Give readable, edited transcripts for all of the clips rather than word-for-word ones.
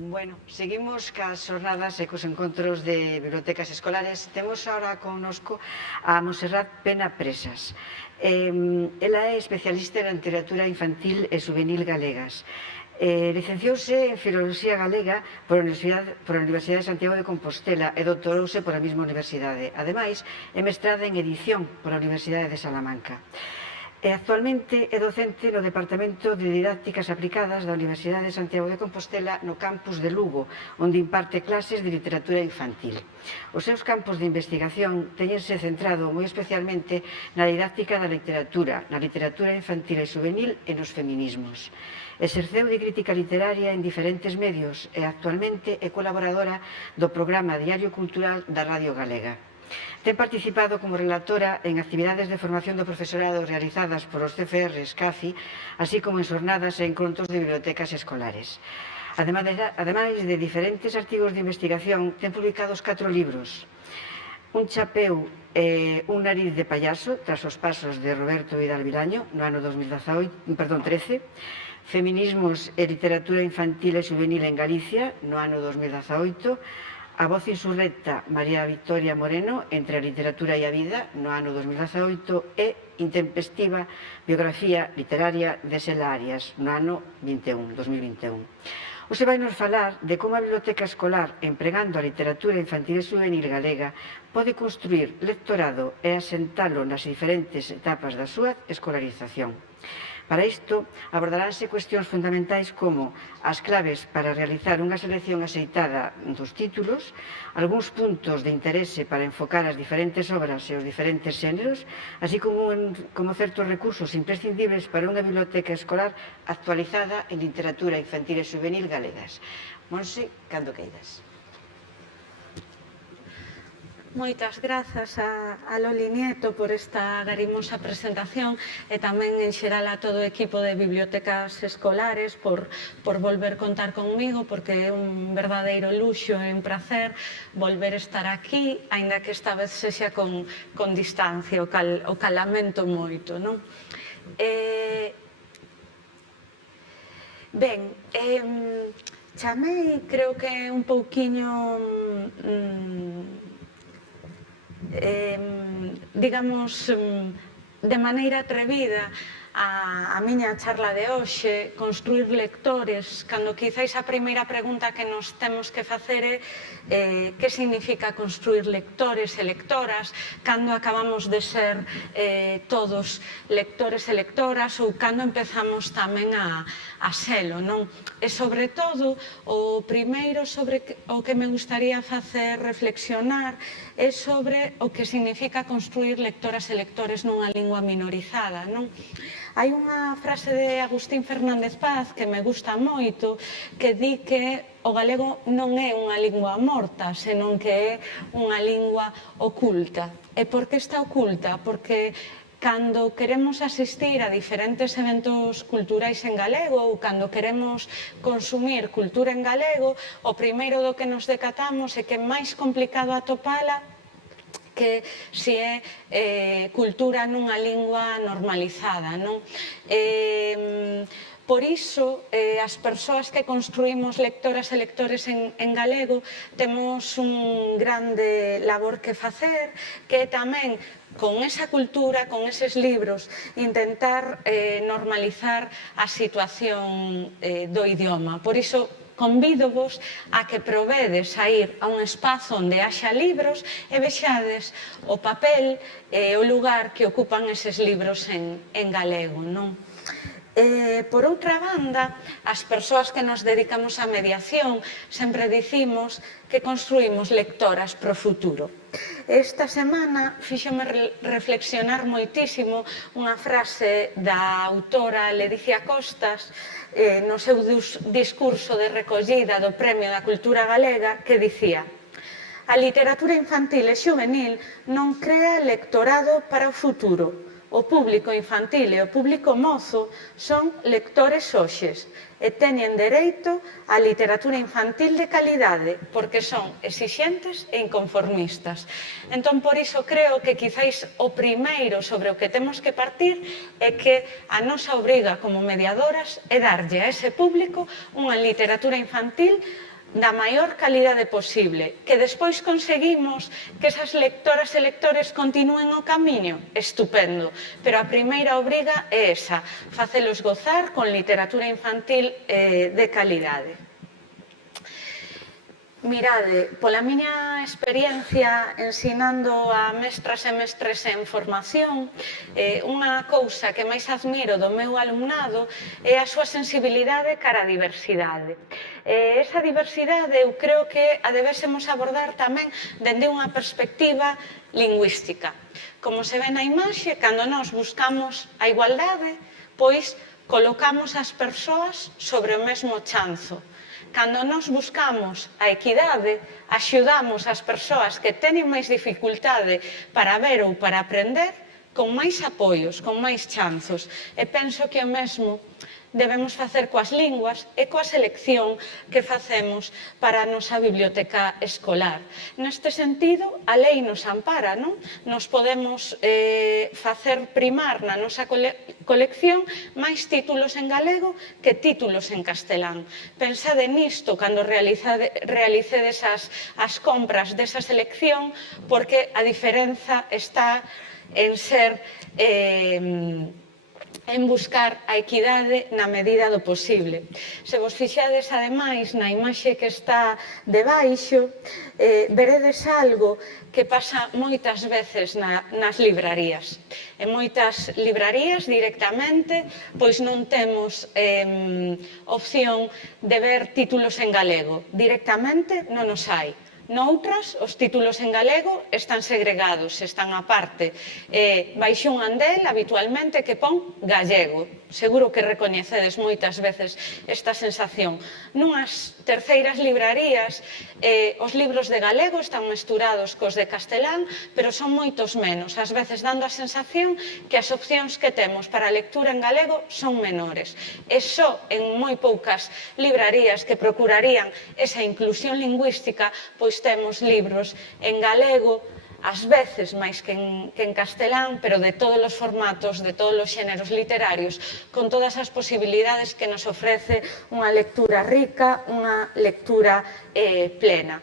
Bueno, seguimos cas xornadas e cos encontros de bibliotecas escolares. Temos ahora connosco a Montserrat Pena Presas. Ela é especialista en literatura infantil e juvenil galegas. Licenciouse en Filoloxía Galega pola Universidade de Santiago de Compostela e doutorouse pola mesma universidade. Ademais, é mestrada en edición pola Universidade de Salamanca. Actualmente é docente no Departamento de Didácticas Aplicadas da Universidade de Santiago de Compostela no campus de Lugo, onde imparte clases de literatura infantil. Os seus campos de investigación teñense centrado moi especialmente na didáctica da literatura, na literatura infantil e juvenil e nos feminismos. Exerceu de crítica literaria en diferentes medios e actualmente é colaboradora do programa Diario Cultural da Radio Galega. Ten participado como relatora en actividades de formación do profesorado realizadas polos CFRs CAFI, así como en xornadas e encontros de bibliotecas escolares. Ademais de diferentes artigos de investigación, ten publicados 4 libros: Un chapeu e un nariz de payaso, tras os pasos de Roberto Vidal Vilaño, no ano 2013, Feminismos e literatura infantil e juvenil en Galicia, no ano 2018, A voz insurrecta, María Victoria Moreno, entre a literatura e a vida, no ano 2018, e Intempestiva, biografía literaria de Xela Arias, no ano 2021. Hoxe vai nos falar de como a biblioteca escolar, empregando a literatura infantil e juvenil galega, pode construir lectorado e asentalo nas diferentes etapas da súa escolarización. Para isto, abordaránse cuestións fundamentais como as claves para realizar unha selección axeitada dos títulos, algúns puntos de interese para enfocar as diferentes obras e os diferentes xéneros, así como certos recursos imprescindibles para unha biblioteca escolar actualizada en literatura infantil e juvenil galegas. Monse, cando queiras. Moitas grazas a Loli Nieto por esta garimosa presentación e tamén en xeral a todo o equipo de bibliotecas escolares por volver contar conmigo, porque é un verdadeiro luxo e un placer volver estar aquí, aínda que esta vez sexa con distancia, o cal lamento moito, non? Ben, chamei, creo que un pouquiño digamos, de maneira atrevida a miña charla de hoxe, construir lectores, cando quizáis a primeira pregunta que nos temos que facer é que significa construir lectores e lectoras, cando acabamos de ser todos lectores e lectoras ou cando empezamos tamén a selo, non? E sobre todo, o primeiro sobre o que me gustaría facer reflexionar é sobre o que significa construir lectoras e lectores nunha lingua minorizada, non? Hai unha frase de Agustín Fernández Paz que me gusta moito, que di que o galego non é unha lingua morta, senón que é unha lingua oculta. E por que está oculta? Porque cando queremos asistir a diferentes eventos culturais en galego ou cando queremos consumir cultura en galego, o primeiro do que nos decatamos é que é máis complicado atopala que se é cultura nunha lingua normalizada, non? Por iso, as persoas que construímos lectoras e lectores en galego temos un grande labor que facer, que é tamén con esa cultura, con eses libros, intentar normalizar a situación do idioma. Por iso, convídovos a que provedes a ir a un espazo onde haxa libros e vexades o papel e o lugar que ocupan eses libros en galego, non? Por outra banda, as persoas que nos dedicamos á mediación sempre dicimos que construímos lectoras pro futuro. Esta semana fíxome reflexionar moitísimo unha frase da autora Ledicia Costas no seu discurso de recollida do Premio da Cultura Galega, que dicía: a literatura infantil e juvenil non crea lectorado para o futuro. O público infantil e o público mozo son lectores hoxes e teñen dereito á literatura infantil de calidade porque son exixentes e inconformistas. Entón, por iso creo que quizáis o primeiro sobre o que temos que partir é que a nosa obriga como mediadoras é darlle a ese público unha literatura infantil da maior calidade posible, que despois conseguimos que esas lectoras e lectores continúen o camiño, estupendo, pero a primeira obriga é esa, facelos gozar con literatura infantil de calidade. Mirade, pola miña experiencia ensinando a mestras e mestres en formación, unha cousa que máis admiro do meu alumnado é a súa sensibilidade cara á diversidade. Esa diversidade eu creo que a debésemos abordar tamén dende unha perspectiva lingüística. Como se ve na imaxe, cando nós buscamos a igualdade, pois colocamos as persoas sobre o mesmo chanzo. Cando nós buscamos a equidade, axudamos as persoas que teñen máis dificultade para ver ou para aprender con máis apoios, con máis chanzos. E penso que o mesmo debemos facer coas linguas e coa selección que facemos para a nosa biblioteca escolar. Neste sentido, a lei nos ampara, non? Nos podemos facer primar na nosa colección máis títulos en galego que títulos en castelán. Pensade nisto cando realicedes as compras desa selección, porque a diferenza está en ser en buscar a equidade na medida do posible. Se vos fixades, ademais, na imaxe que está debaixo, veredes algo que pasa moitas veces nas librarías. En moitas librarías, directamente, pois non temos opción de ver títulos en galego. Directamente non os hai. Noutras, os títulos en galego están segregados, están aparte. Baixo un andel, habitualmente, que pon gallego. Seguro que recoñecedes moitas veces esta sensación. Nunhas terceiras librarías, os libros de galego están mesturados cos de castelán, pero son moitos menos, ás veces dando a sensación que as opcións que temos para a lectura en galego son menores. E só en moi poucas librarías que procurarían esa inclusión lingüística, pois temos libros en galego, ás veces máis que en castelán, pero de todos os formatos, de todos os xéneros literarios, con todas as posibilidades que nos ofrece unha lectura rica, unha lectura plena.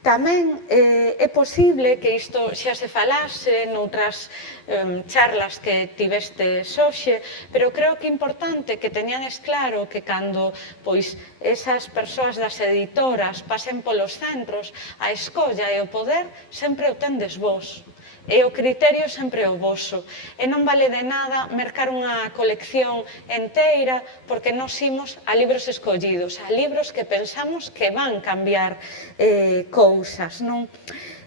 Tamén é posible que isto xa se falase noutras charlas que tivestes hoxe, pero creo que é importante que teñades claro que cando esas persoas das editoras pasen polos centros, a escolla e o poder sempre o tendes vós. E o criterio sempre é o voso. E non vale de nada mercar unha colección enteira porque nos imos a libros escollidos, a libros que pensamos que van cambiar cousas, non?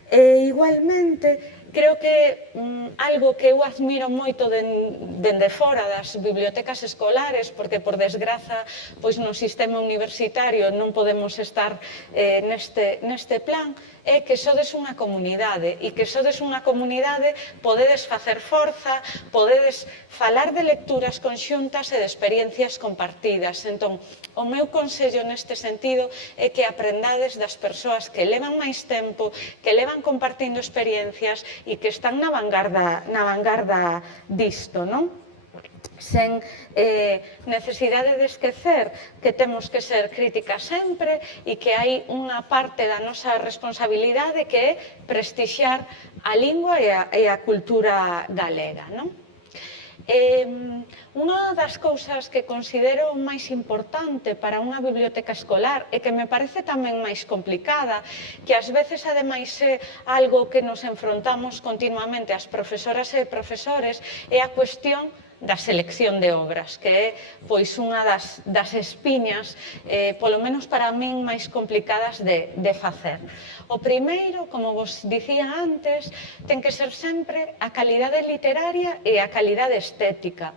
E igualmente, creo que algo que eu admiro moito dende fora das bibliotecas escolares, porque por desgraza no sistema universitario non podemos estar neste plan, é que sodes unha comunidade e que sodes unha comunidade podedes facer forza, podedes falar de lecturas conxuntas e de experiencias compartidas. Entón, o meu consello neste sentido é que aprendades das persoas que levan máis tempo, que levan compartindo experiencias e que están na vanguarda disto, non? Sen necesidade de esquecer que temos que ser críticas sempre e que hai unha parte da nosa responsabilidade que é prestixiar a lingua e a cultura galega, non? Unha das cousas que considero máis importante para unha biblioteca escolar e que me parece tamén máis complicada, que ás veces ademais é algo que nos enfrontamos continuamente as profesoras e profesores, é a cuestión da selección de obras, que é unha das espiñas, polo menos para min, máis complicadas de facer. O primeiro, como vos dicía antes, ten que ser sempre a calidade literaria e a calidade estética.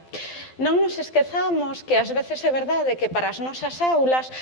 Non nos esquezamos que ás veces é verdade que para as nosas aulas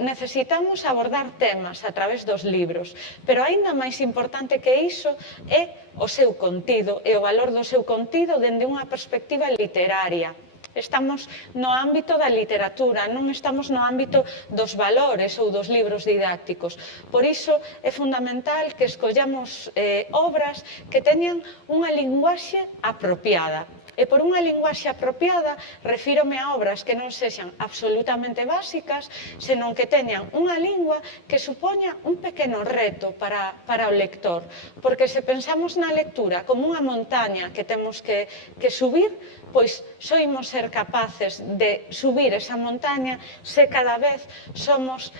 necesitamos abordar temas a través dos libros, pero aínda máis importante que iso é o seu contido e o valor do seu contido dende unha perspectiva literaria. Estamos no ámbito da literatura, non estamos no ámbito dos valores ou dos libros didácticos. Por iso é fundamental que escollamos obras que teñan unha linguaxe apropiada. E por unha linguaxe apropiada, refírome a obras que non sexan absolutamente básicas, senón que teñan unha lingua que supoña un pequeno reto para o lector. Porque se pensamos na lectura como unha montaña que temos que subir, pois só imos ser capaces de subir esa montaña se cada vez somos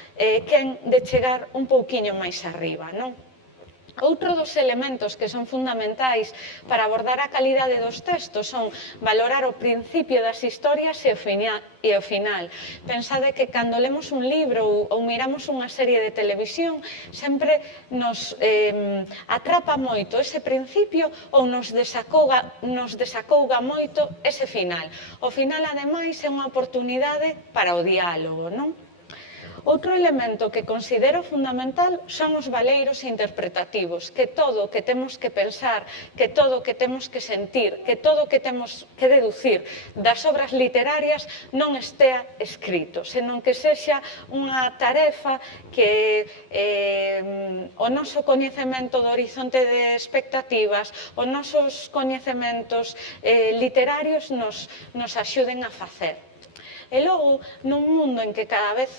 quen de chegar un pouquiño máis arriba, non? Outro dos elementos que son fundamentais para abordar a calidade dos textos son valorar o principio das historias e o final. Pensade que cando lemos un libro ou miramos unha serie de televisión, sempre nos atrapa moito ese principio ou nos desacouga moito ese final. O final, ademais, é unha oportunidade para o diálogo, non? Outro elemento que considero fundamental son os valeiros interpretativos, que todo o que temos que pensar, que todo o que temos que sentir, que todo o que temos que deducir das obras literarias non estea escrito, senón que sexa unha tarefa que o noso coñecemento do horizonte de expectativas, os nosos coñecementos literarios nos axuden a facer. E logo, nun mundo en que cada vez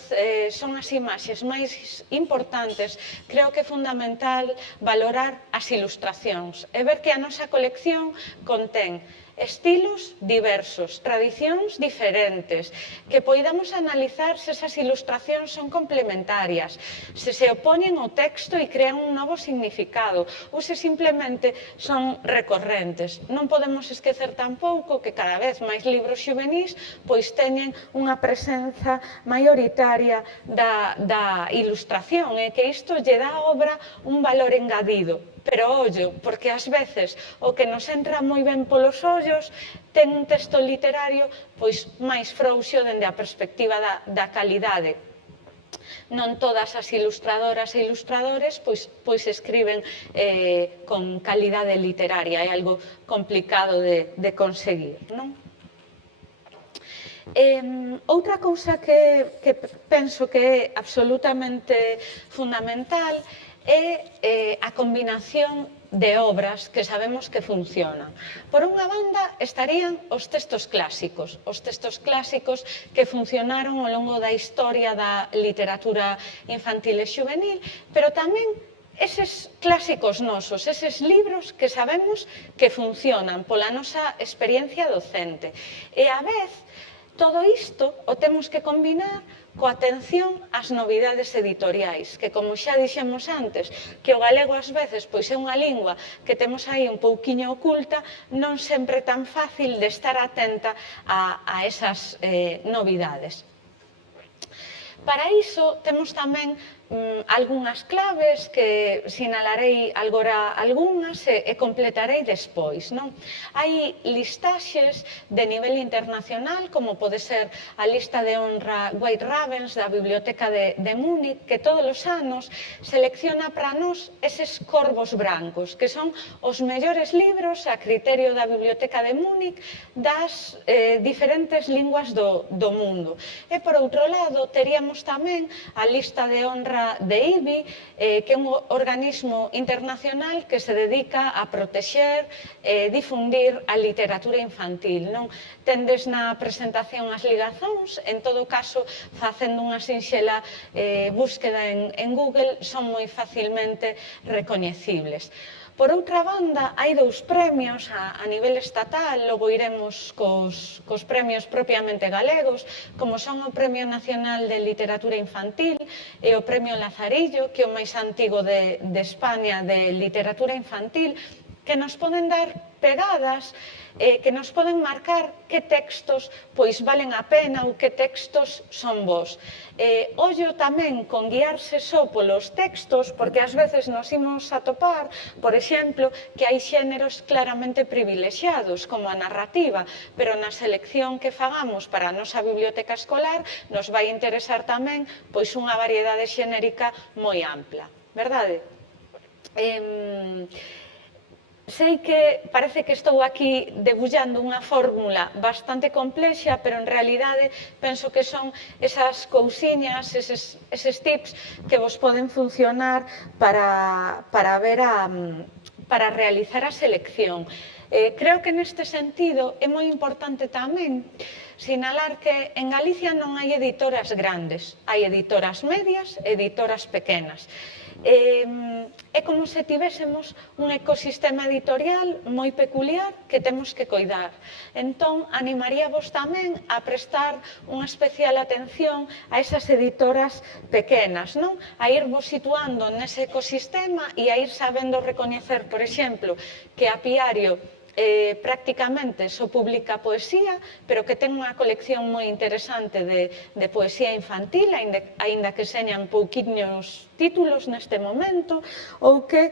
son as imaxes máis importantes, creo que é fundamental valorar as ilustracións e ver que a nosa colección contén estilos diversos, tradicións diferentes, que poidamos analizar se esas ilustracións son complementarias, se se opoñen ao texto e crean un novo significado, ou se simplemente son recorrentes. Non podemos esquecer tampouco que cada vez máis libros xuvenís pois teñen unha presenza maioritaria da ilustración e que isto lle dá á obra un valor engadido. Pero ollo, porque ás veces o que nos entra moi ben polos ollos ten un texto literario pois máis frouxo dende a perspectiva da calidade. Non todas as ilustradoras e ilustradores pois escriben con calidade literaria, é algo complicado de conseguir, non? Outra cousa que penso que é absolutamente fundamental é a combinación de obras que sabemos que funcionan. Por unha banda estarían os textos clásicos que funcionaron ao longo da historia da literatura infantil e xuvenil, pero tamén eses clásicos nosos, eses libros que sabemos que funcionan pola nosa experiencia docente. E a vez, todo isto o temos que combinar coa atención ás novidades editoriais, que como xa dixemos antes, que o galego ás veces pois é unha lingua que temos aí un pouquiño oculta, non sempre tan fácil de estar atenta a esas novidades. Para iso temos tamén algunhas claves que sinalarei agora algunhas e completarei despois, non? Hai listaxes de nivel internacional, como pode ser a lista de honra White Ravens da Biblioteca de Múnich, que todos os anos selecciona para nós eses corvos brancos, que son os mellores libros a criterio da Biblioteca de Múnich das diferentes linguas do mundo. E por outro lado, teríamos tamén a lista de honra de IBI, que é un organismo internacional que se dedica a protexer e difundir a literatura infantil. Tendes na presentación as ligazóns, en todo caso, facendo unha sinxela búsqueda en Google, son moi facilmente recoñecibles. Por outra banda, hai dous premios a nivel estatal, logo iremos cos premios propiamente galegos, como son o Premio Nacional de Literatura Infantil e o Premio Lazarillo, que é o máis antigo de España de literatura infantil, que nos poden dar pegadas, que nos poden marcar que textos pois valen a pena ou que textos son bons. Ollo tamén con guiarse só polos textos, porque ás veces nos imos atopar, por exemplo, que hai xéneros claramente privilexiados, como a narrativa, pero na selección que fagamos para a nosa biblioteca escolar nos vai interesar tamén pois unha variedade xenérica moi ampla, verdade? Sei que parece que estou aquí debullando unha fórmula bastante complexa, pero en realidade penso que son esas cousiñas, eses tips que vos poden funcionar para realizar a selección. Creo que neste sentido é moi importante tamén sinalar que en Galicia non hai editoras grandes, hai editoras medias e editoras pequenas. É como se tivésemos un ecosistema editorial moi peculiar que temos que coidar. Entón, animaríavos tamén a prestar unha especial atención a esas editoras pequenas, non? A irvos situando nese ecosistema e a ir sabendo recoñecer, por exemplo, que Apiario prácticamente só publica poesía, pero que ten unha colección moi interesante de poesía infantil, aínda que señan pouquiños títulos neste momento, ou que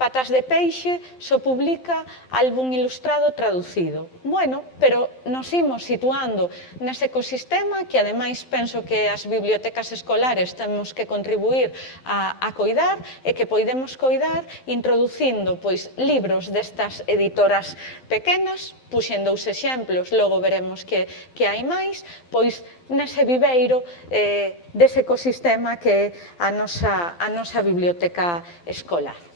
Patas de Peixe só publica álbum ilustrado traducido. Bueno, pero nos imos situando nese ecosistema que ademais penso que as bibliotecas escolares temos que contribuir a coidar e que poidemos coidar introducindo pois libros destas editoras pequenas, puxen 2 exemplos, logo veremos que hai máis, pois nese viveiro dese ecosistema que é a nosa biblioteca escolar.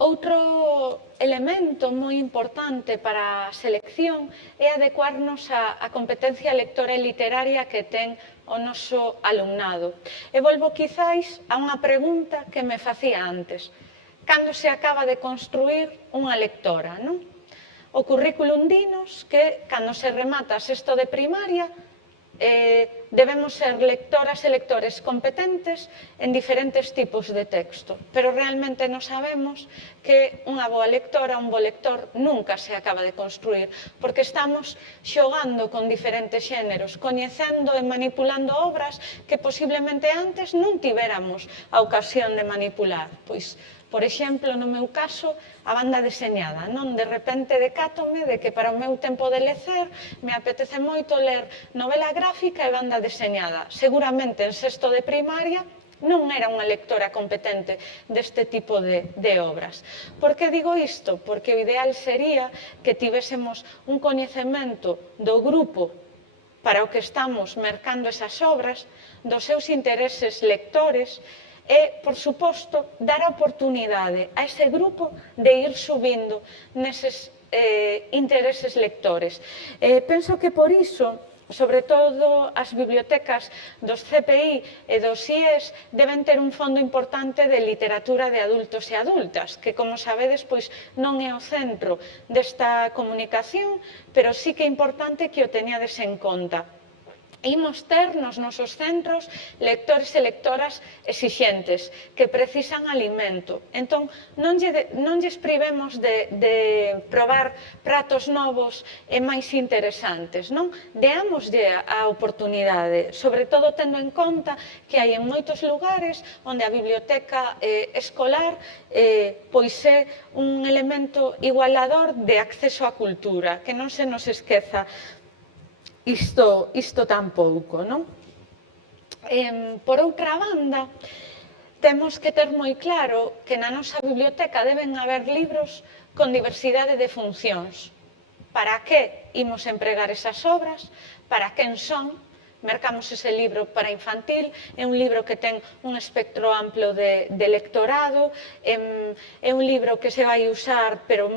Outro elemento moi importante para a selección é adecuarnos á competencia lectora e literaria que ten o noso alumnado. E volvo quizáis a unha pregunta que me facía antes. Cando se acaba de construir unha lectora, non? O currículum dinos que cando se remata sexto de primaria debemos ser lectoras e lectores competentes en diferentes tipos de texto, pero realmente non sabemos que unha boa lectora, un bo lector nunca se acaba de construir, porque estamos xogando con diferentes xéneros, coñecendo e manipulando obras que posiblemente antes non tivéramos a ocasión de manipular. Pois, por exemplo, no meu caso, a banda deseñada, non? De repente decátome de que para o meu tempo de lecer me apetece moito ler novela gráfica e banda deseñada. Seguramente en sexto de primaria non era unha lectora competente deste tipo de obras. Por que digo isto? Porque o ideal sería que tivésemos un coñecemento do grupo para o que estamos mercando esas obras, dos seus intereses lectores, e, por suposto, dar a oportunidade a ese grupo de ir subindo neses intereses lectores. Penso que por iso, sobre todo as bibliotecas dos CPI e dos IES deben ter un fondo importante de literatura de adultos e adultas, que, como sabedes, pois non é o centro desta comunicación, pero sí que é importante que o teñades en conta. Imos ter nos nosos centros lectores e lectoras exixentes que precisan alimento. Entón, non lles privemos de probar pratos novos e máis interesantes, non? Deámoslle a oportunidade, sobre todo tendo en conta que hai en moitos lugares onde a biblioteca escolar pois é un elemento igualador de acceso á cultura, que non se nos esqueza isto tampouco, non? Por outra banda, temos que ter moi claro que na nosa biblioteca deben haber libros con diversidade de funcións. Para que imos empregar esas obras? Para quen son? Mercamos ese libro para infantil, é un libro que ten un espectro amplo de lectorado, é un libro que se vai usar pero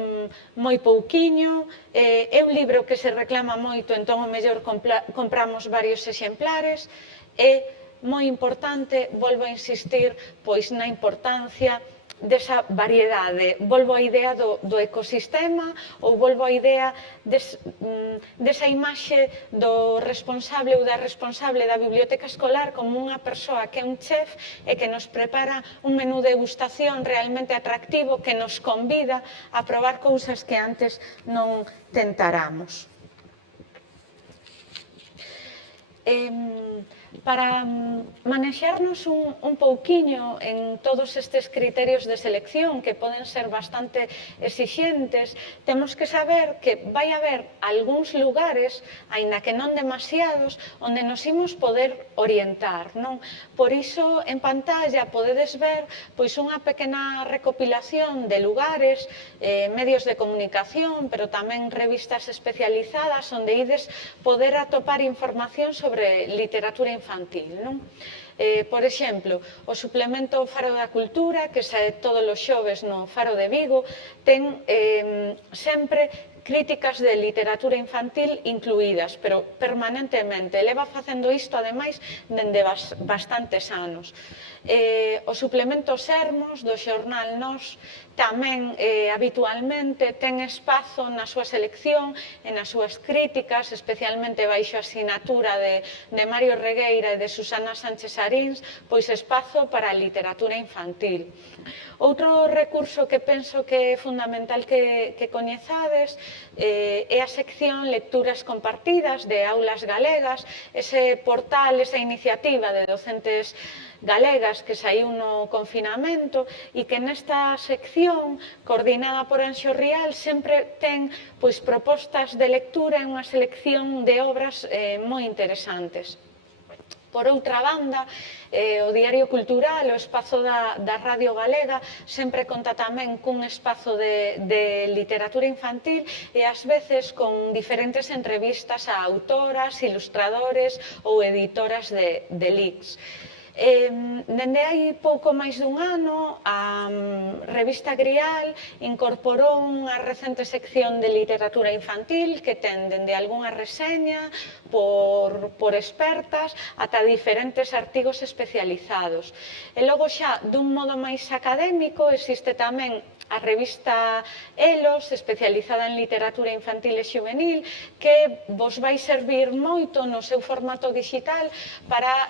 moi pouquiño, é un libro que se reclama moito, entón o mellor compramos varios exemplares. É moi importante, volvo a insistir, pois na importancia desa variedade. Volvo á idea do ecosistema ou volvo á idea desa imaxe do responsable ou da responsable da biblioteca escolar como unha persoa que é un chef e que nos prepara un menú de degustación realmente atractivo que nos convida a probar cousas que antes non tentaramos. Para manexarnos un pouquiño en todos estes criterios de selección que poden ser bastante exixentes, temos que saber que vai haber algúns lugares, aínda que non demasiados, onde nos imos poder orientar, non? Por iso, en pantalla podedes ver pois unha pequena recopilación de lugares, medios de comunicación, pero tamén revistas especializadas onde ides poder atopar información sobre literatura infantil, non? Por exemplo, o suplemento Faro da Cultura, que sae todos os xoves no Faro de Vigo, ten sempre críticas de literatura infantil incluídas, pero permanentemente. Leva facendo isto, ademais, dende bastantes anos. O suplemento Sermos, do xornal Nós, tamén habitualmente ten espazo na súa selección e nas súas críticas, especialmente baixo a sinatura de Mario Regueira e de Susana Sánchez Arins, pois espazo para a literatura infantil. Outro recurso que penso que é fundamental que coñezades é a sección Lecturas Compartidas de Aulas Galegas, ese portal, esa iniciativa de docentes galegas que saiu no confinamento e que nesta sección, coordinada por Anxo Rial, sempre ten propostas de lectura e unha selección de obras moi interesantes. Por outra banda, o Diario Cultural, o espazo da Radio Galega, sempre conta tamén cun espazo de literatura infantil e ás veces con diferentes entrevistas a autoras, ilustradores ou editoras de LICs. Dende hai pouco máis dun ano, a revista Grial incorporou unha recente sección de literatura infantil que ten dende algunha reseña por expertas ata diferentes artigos especializados. E logo xa, dun modo máis académico, existe tamén a revista Elos, especializada en literatura infantil e xuvenil, que vos vai servir moito no seu formato digital para,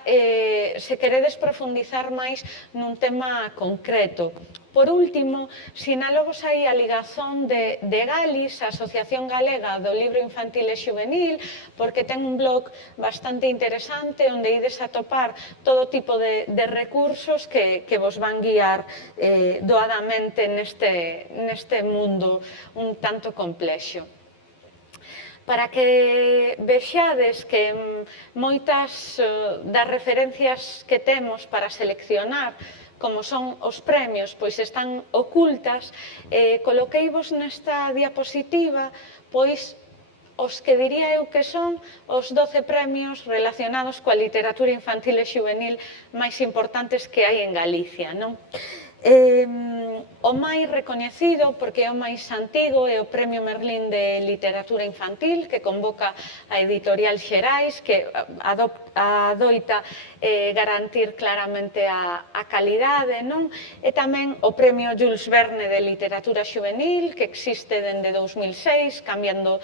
se queredes profundizar máis nun tema concreto. Por último, sinalo vos aí a ligazón de Galis, a Asociación Galega do Libro Infantil e Xuvenil, porque ten un blog bastante interesante onde ides a topar todo tipo de recursos que vos van guiar doadamente neste mundo un tanto complexo. Para que vexades que moitas das referencias que temos para seleccionar como son os premios, pois están ocultas, coloqueivos nesta diapositiva, pois os que diría eu que son os 12 premios relacionados coa literatura infantil e xuvenil máis importantes que hai en Galicia, non? O máis recoñecido, porque é o máis antigo, é o Premio Merlín de Literatura Infantil, que convoca a Editorial Xerais, que adoita garantir claramente a calidade, non? E tamén o Premio Jules Verne de Literatura Xuvenil, que existe dende 2006, cambiando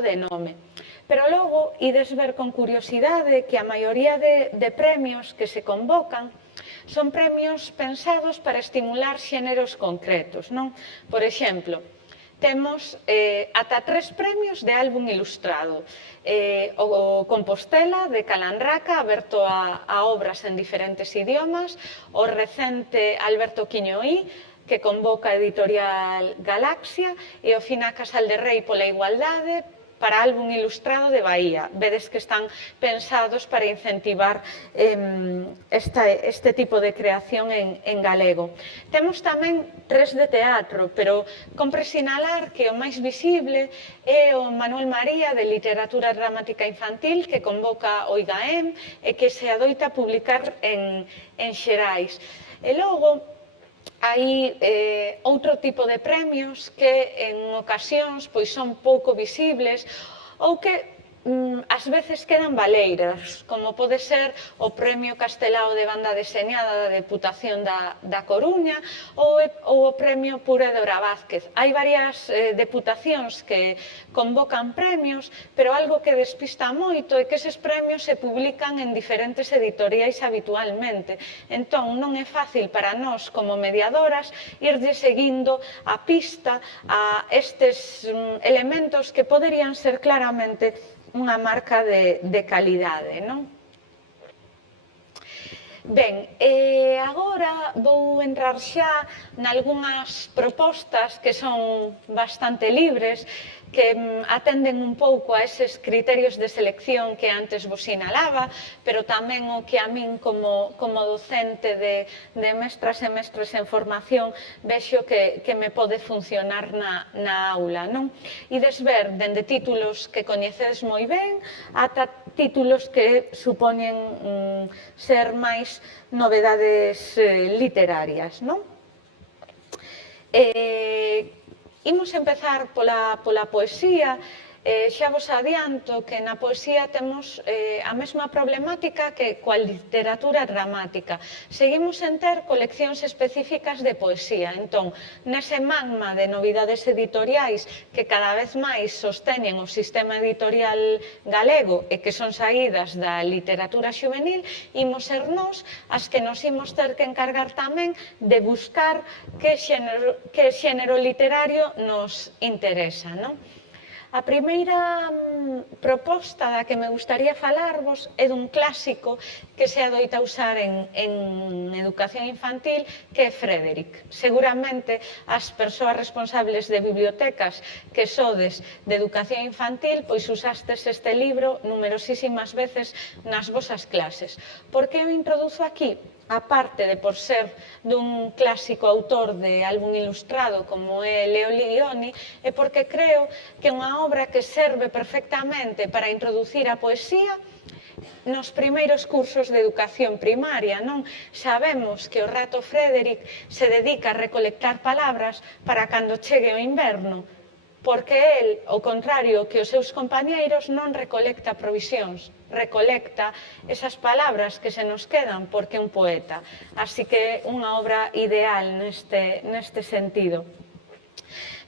de nome. Pero logo, ides ver con curiosidade que a maioría de premios que se convocan son premios pensados para estimular xéneros concretos, non? Por exemplo, temos ata 3 premios de álbum ilustrado. O Compostela, de Calanraca, aberto a obras en diferentes idiomas, o recente Alberto Quiñoí, que convoca a Editorial Galaxia, e o Fina Casal de Rei pola Igualdade, para álbum ilustrado de Bahía. Vedes que están pensados para incentivar este tipo de creación en galego. Temos tamén 3 de teatro, pero compre sinalar que o máis visible é o Manuel María de Literatura Dramática Infantil, que convoca o IGAEM e que se adoita publicar en Xerais. E logo, hai outro tipo de premios que en ocasións son pouco visibles ou que ás veces quedan baleiras, como pode ser o Premio Castelao de Banda Deseñada da Deputación da Coruña ou o Premio Pure Dora Vázquez. Hai varias deputacións que convocan premios, pero algo que despista moito é que eses premios se publican en diferentes editoriais habitualmente. Entón, non é fácil para nós, como mediadoras, irlle seguindo a pista a estes elementos que poderían ser claramente unha marca de calidade, non? Ben, agora vou entrar xa nalgúnas propostas que son bastante libres, que atenden un pouco a eses criterios de selección que antes vos sinalaba, pero tamén o que a min como docente de mestras e mestres en formación vexo que me pode funcionar na aula, non? Ides ver dende títulos que coñecedes moi ben ata títulos que supoñen ser máis novedades literarias, non? Imos empezar pola poesía. Xa vos adianto que na poesía temos a mesma problemática que coa literatura dramática. Seguimos en ter coleccións específicas de poesía. Entón, nese magma de novidades editoriais que cada vez máis sosteñen o sistema editorial galego e que son saídas da literatura xuvenil, imos ser nós as que nos imos ter que encargar tamén de buscar que xénero literario nos interesa, non? A primeira proposta da que me gustaría falarvos é dun clásico que se adoita usar en educación infantil, que é Frédéric. Seguramente as persoas responsables de bibliotecas que sodes de educación infantil pois usastes este libro numerosísimas veces nas vosas clases. Por que o introduzo aquí? Aparte de por ser dun clásico autor de álbum ilustrado como é Leo Lionni, é porque creo que é unha obra que serve perfectamente para introducir a poesía nos primeiros cursos de educación primaria, non? Sabemos que o rato Frédéric se dedica a recolectar palabras para cando chegue o inverno, porque el, ao contrario que os seus compañeiros, non recolecta provisións, recolecta esas palabras que se nos quedan porque é un poeta. Así que é unha obra ideal neste sentido.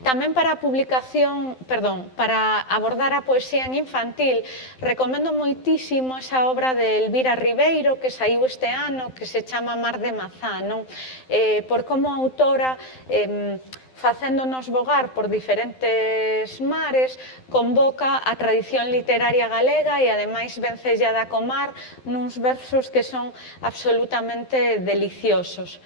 Tamén para a publicación, para abordar a poesía en infantil, recomendo moitísimo esa obra de Elvira Ribeiro que saiu este ano, que se chama Mar de Mazá, non? Por como a autora facéndonos vogar por diferentes mares, convoca a tradición literaria galega e ademais vencellada co mar nuns versos que son absolutamente deliciosos.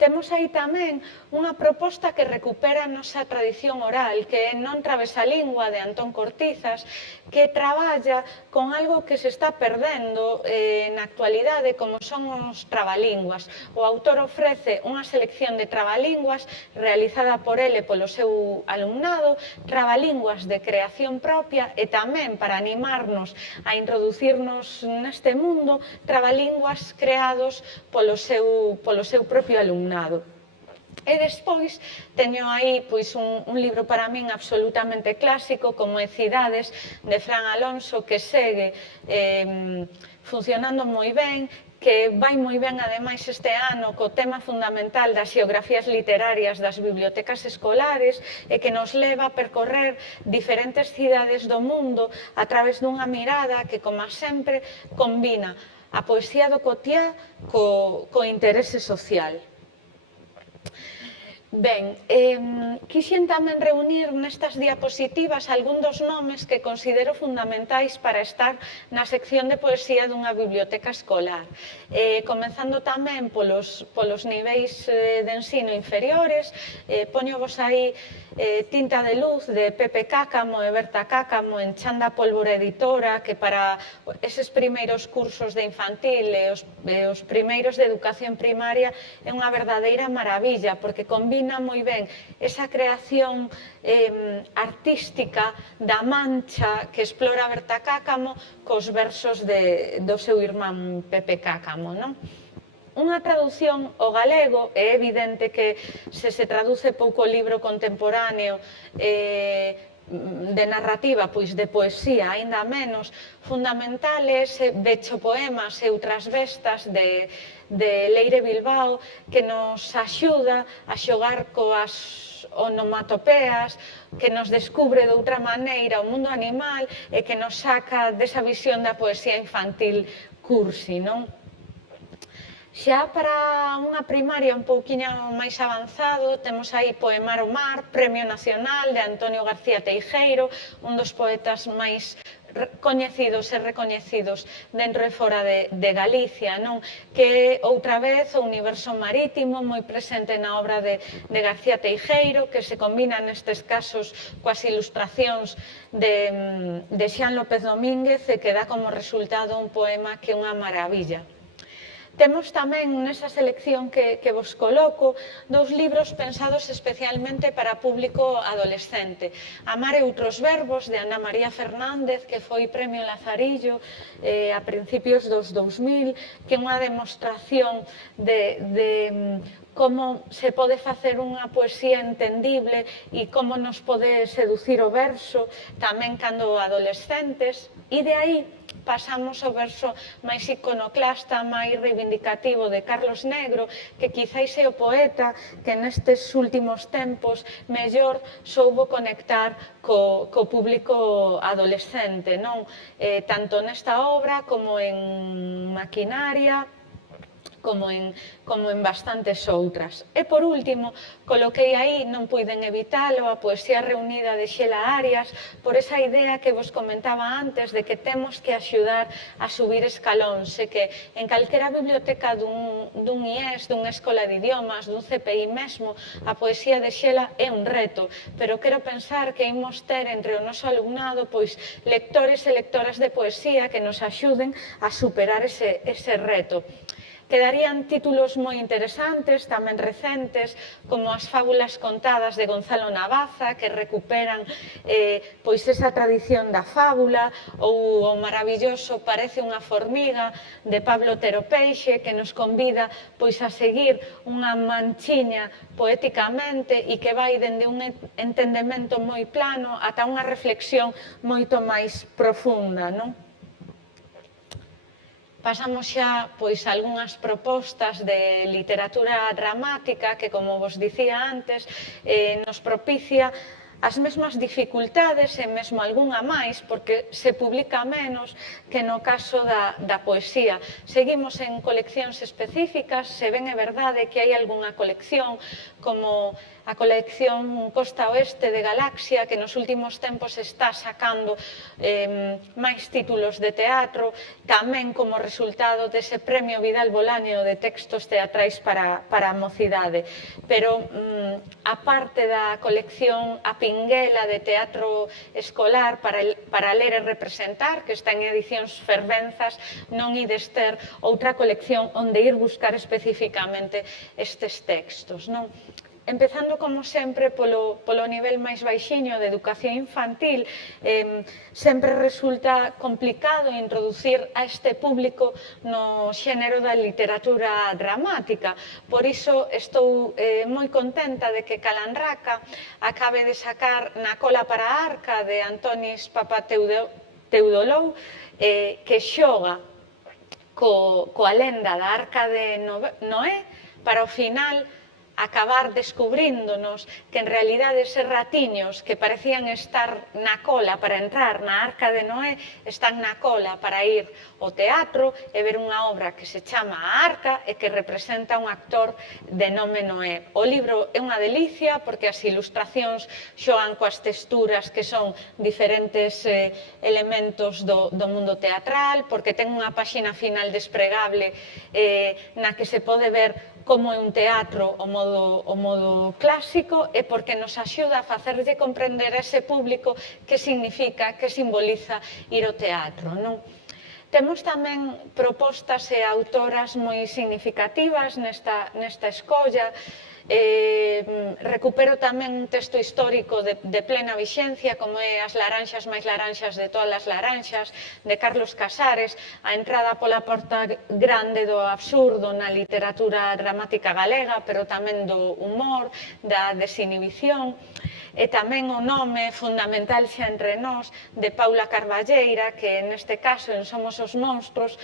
Temos aí tamén unha proposta que recupera a nosa tradición oral, que é Non travesa lingua, de Antón Cortizas, que traballa con algo que se está perdendo na actualidade, como son os trabalinguas. O autor ofrece unha selección de trabalinguas realizada por ele polo seu alumnado, trabalinguas de creación propia e tamén para animarnos a introducirnos neste mundo, trabalinguas creados polo seu propio alumnado. E despois teño aí un libro para min absolutamente clásico como é Cidades, de Fran Alonso, que segue funcionando moi ben, que vai moi ben ademais este ano co tema fundamental das xeografías literarias das bibliotecas escolares e que nos leva a percorrer diferentes cidades do mundo a través dunha mirada que, como sempre, combina a poesía do cotiá co interese social. Ben, quixen tamén reunir nestas diapositivas algún dos nomes que considero fundamentais para estar na sección de poesía dunha biblioteca escolar. Comenzando tamén polos niveis de ensino inferiores, poñovos aí Tinta de luz, de Pepe Cácamo e Berta Cácamo, en Chanda Pólvora Editora, que para eses primeiros cursos de infantil e os primeiros de educación primaria é unha verdadeira maravilla, porque combina moi ben esa creación artística da Mancha que explora Berta Cácamo cos versos do seu irmán Pepe Cácamo, non? Unha traducción ao galego, é evidente que se traduce pouco libro contemporáneo de narrativa, pois de poesía, aínda menos, fundamental é ese Vecho poemas e outras bestas de Leire Bilbao, que nos axuda a xogar coas onomatopeas, que nos descubre de outra maneira o mundo animal e que nos saca desa visión da poesía infantil cursi, non? Xa para unha primaria un pouquiño máis avanzado, temos aí Poemar o mar, Premio Nacional de Antonio García Teijeiro, un dos poetas máis coñecidos e recoñecidos dentro e fora de Galicia, non? Que outra vez o universo marítimo moi presente na obra de García Teijeiro, que se combina nestes casos coas ilustracións de Xan López Domínguez e que dá como resultado un poema que é unha maravilla. Temos tamén nesa selección que vos coloco 2 libros pensados especialmente para público adolescente. Amar e outros verbos, de Ana María Fernández, que foi Premio Lazarillo a principios dos 2000, que é unha demostración de como se pode facer unha poesía entendible e como nos pode seducir o verso, tamén cando adolescentes, e de aí pasamos ao verso máis iconoclasta, máis reivindicativo de Carlos Negro, que quizáis é o poeta que nestes últimos tempos mellor soubo conectar co público adolescente, non? Tanto nesta obra como en Maquinaria, como en bastantes outras. E por último, coloquei aí, non puiden evitalo, a poesía reunida de Xela Arias, por esa idea que vos comentaba antes de que temos que axudar a subir escalóns, e que en calquera biblioteca dun IES, dunha escola de idiomas, dun CPI mesmo, a poesía de Xela é un reto, pero quero pensar que imos ter entre o noso alumnado pois lectores e lectoras de poesía que nos axuden a superar ese reto. Quedarían títulos moi interesantes, tamén recentes, como as fábulas contadas de Gonzalo Navaza, que recuperan pois esa tradición da fábula, ou o maravilloso Parece unha formiga, de Pablo Otero Peixe, que nos convida pois a seguir unha manchiña poéticamente e que vai dende un entendemento moi plano ata unha reflexión moito máis profunda, non? Pasamos xa pois algunhas propostas de literatura dramática que, como vos dicía antes, nos propicia as mesmas dificultades e mesmo algunha máis, porque se publica menos que no caso da poesía. Seguimos en coleccións específicas, se ben é verdade que hai algunha colección como a colección Costa Oeste de Galaxia, que nos últimos tempos está sacando máis títulos de teatro, tamén como resultado dese premio Vidal Bolaño de textos teatrais para a mocidade. Pero, a parte da colección A Pinguela de teatro escolar para ler e representar, que está en edicións fervenzas, non ides ter outra colección onde ir buscar especificamente estes textos, non? Empezando, como sempre, polo nivel máis baixiño de educación infantil, sempre resulta complicado introducir a este público no xénero da literatura dramática. Por iso estou moi contenta de que Calanraca acabe de sacar Na cola para a arca, de Antonis Papateudolou, que xoga coa lenda da arca de Noé para ao final acabar descubríndonos que en realidade eses ratiños que parecían estar na cola para entrar na arca de Noé están na cola para ir ao teatro e ver unha obra que se chama A Arca e que representa un actor de nome Noé. O libro é unha delicia porque as ilustracións xoan coas texturas que son diferentes elementos do mundo teatral, porque ten unha páxina final despregable na que se pode ver como é un teatro o modo clásico, e porque nos axuda a facerlle comprender a ese público que significa, que simboliza ir ao teatro, non? Temos tamén propostas e autoras moi significativas nesta escolla. Recupero tamén un texto histórico de plena vixencia, como é As laranxas máis laranxas de todas as laranxas, de Carlos Casares, a entrada pola porta grande do absurdo na literatura dramática galega, pero tamén do humor, da desinhibición. E tamén o nome fundamental xa entre nós de Paula Carballeira, que neste caso en Somos os monstros,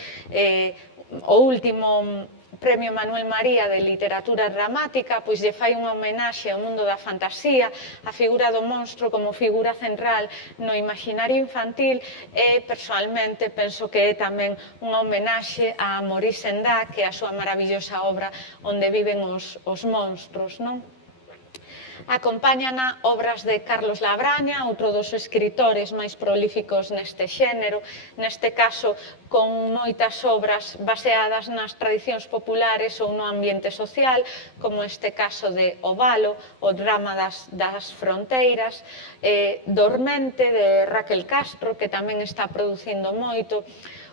o último Premio Manuel María de Literatura Dramática, pois lle fai unha homenaxe ao mundo da fantasía, a figura do monstro como figura central no imaginario infantil, e persoalmente penso que é tamén unha homenaxe a Maurice Sendak, que é a súa maravillosa obra Onde viven os monstros, non? Acompáñana obras de Carlos Labraña, outro dos escritores máis prolíficos neste xénero, neste caso con moitas obras baseadas nas tradicións populares ou no ambiente social, como este caso de O Valo, o drama das fronteiras, Dormente, de Raquel Castro, que tamén está producindo moito,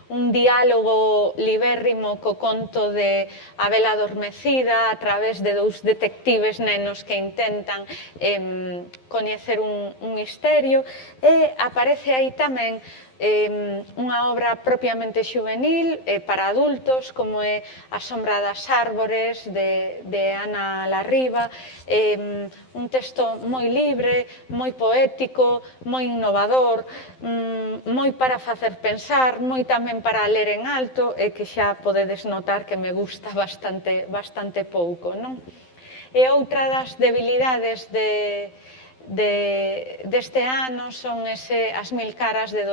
un diálogo libérrimo co conto de A vela adormecida a través de dous detectives nenos que intentan coñecer un misterio, e aparece aí tamén unha obra propiamente xuvenil para adultos como é A sombra das árbores de Ana Larriba, un texto moi libre, moi poético, moi innovador, moi para facer pensar, moi tamén para ler en alto e que xa podedes notar que me gusta bastante pouco, non? E outra das debilidades deste ano son as mil caras de